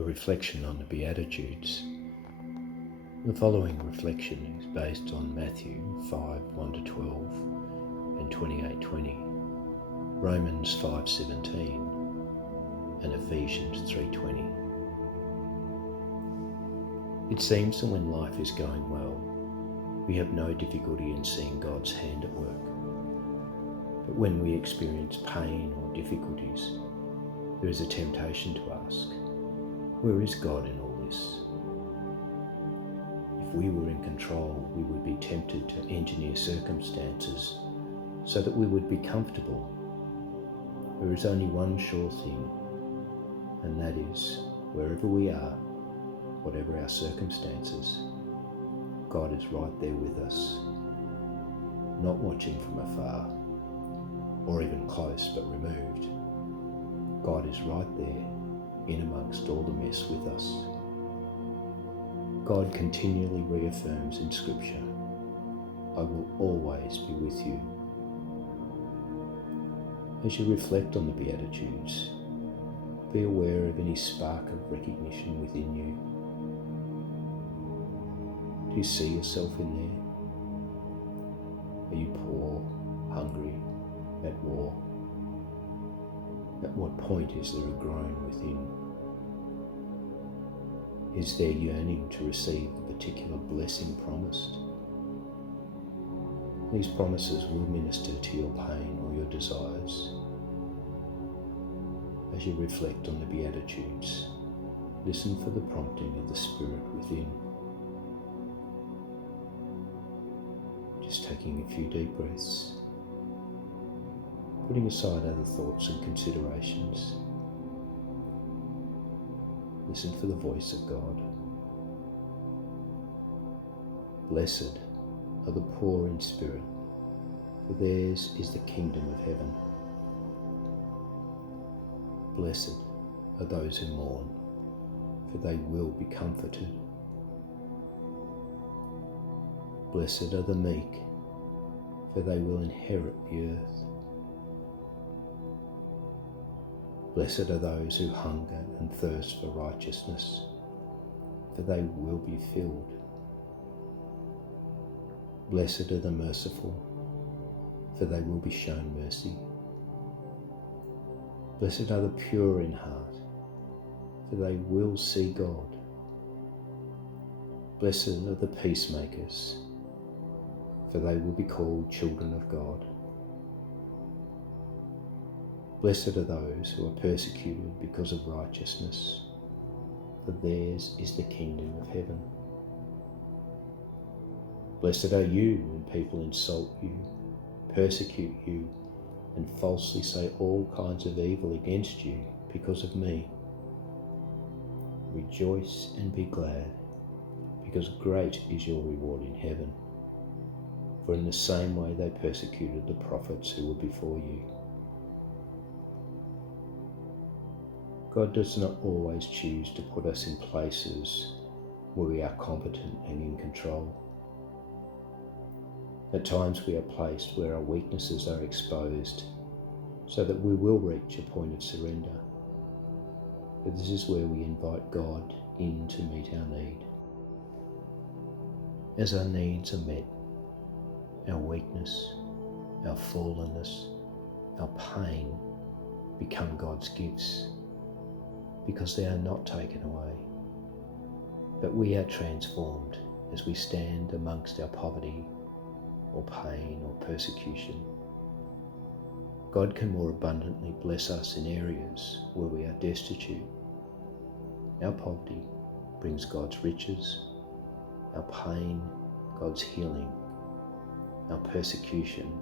A reflection on the Beatitudes. The following reflection is based on Matthew 5:1-12 and 28:20, Romans 5:17 and Ephesians 3:20. It seems that when life is going well, we have no difficulty in seeing God's hand at work. But when we experience pain or difficulties, there is a temptation to ask, where is God in all this? If we were in control, we would be tempted to engineer circumstances so that we would be comfortable. There is only one sure thing, and that is, wherever we are, whatever our circumstances, God is right there with us, not watching from afar, or even close but removed. God is right there, in amongst all the mess with us. God continually reaffirms in Scripture, I will always be with you. As you reflect on the Beatitudes, be aware of any spark of recognition within you. Do you see yourself in there? Are you poor, hungry, at war? At what point is there a groan within? Is there yearning to receive the particular blessing promised? These promises will minister to your pain or your desires. As you reflect on the Beatitudes, listen for the prompting of the Spirit within. Just taking a few deep breaths, putting aside other thoughts and considerations. Listen for the voice of God. Blessed are the poor in spirit, for theirs is the kingdom of heaven. Blessed are those who mourn, for they will be comforted. Blessed are the meek, for they will inherit the earth. Blessed are those who hunger and thirst for righteousness, for they will be filled. Blessed are the merciful, for they will be shown mercy. Blessed are the pure in heart, for they will see God. Blessed are the peacemakers, for they will be called children of God. Blessed are those who are persecuted because of righteousness, for theirs is the kingdom of heaven. Blessed are you when people insult you, persecute you, and falsely say all kinds of evil against you because of me. Rejoice and be glad, because great is your reward in heaven. For in the same way they persecuted the prophets who were before you. God does not always choose to put us in places where we are competent and in control. At times we are placed where our weaknesses are exposed so that we will reach a point of surrender. But this is where we invite God in to meet our need. As our needs are met, our weakness, our fallenness, our pain become God's gifts, because they are not taken away, but we are transformed as we stand amongst our poverty or pain or persecution. God can more abundantly bless us in areas where we are destitute. Our poverty brings God's riches, our pain, God's healing, our persecution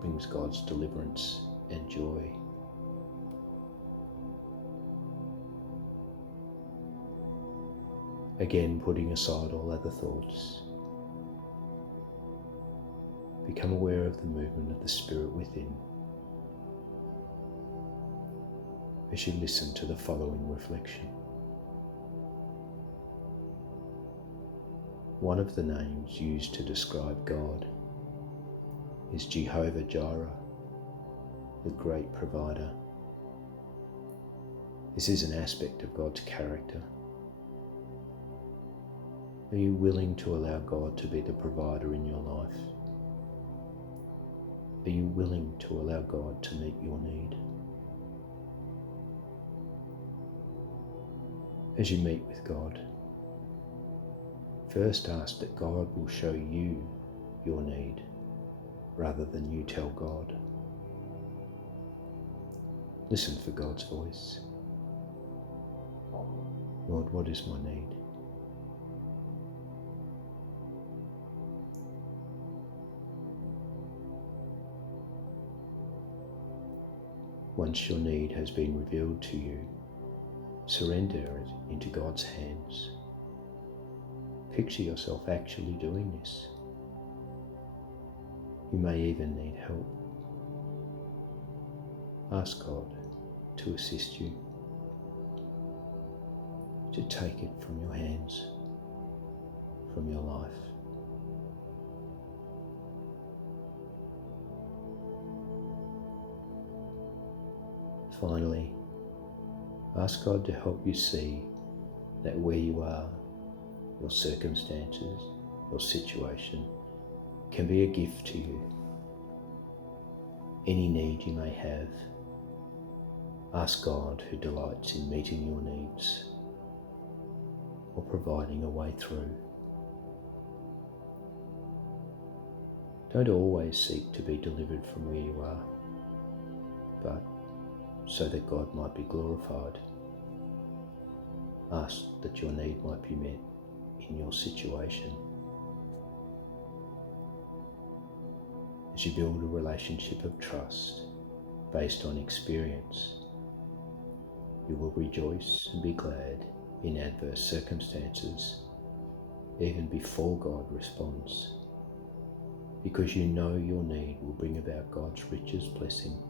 brings God's deliverance and joy. Again, putting aside all other thoughts, become aware of the movement of the Spirit within as you listen to the following reflection. One of the names used to describe God is Jehovah Jireh, the great provider. This is an aspect of God's character Are you willing to allow God to be the provider in your life? Are you willing to allow God to meet your need? As you meet with God, first ask that God will show you your need rather than you tell God. Listen for God's voice. Lord, what is my need? Once your need has been revealed to you, surrender it into God's hands. Picture yourself actually doing this. You may even need help. Ask God to assist you, to take it from your hands, from your life. Finally, ask God to help you see that where you are, your circumstances, your situation, can be a gift to you. Any need you may have, ask God, who delights in meeting your needs or providing a way through. Don't always seek to be delivered from where you are, but so that God might be glorified, ask that your need might be met in your situation. As you build a relationship of trust based on experience, you will rejoice and be glad in adverse circumstances, even before God responds, because you know your need will bring about God's richest blessing.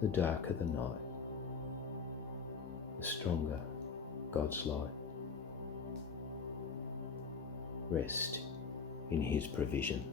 The darker the night, the stronger God's light. Rest in His provision.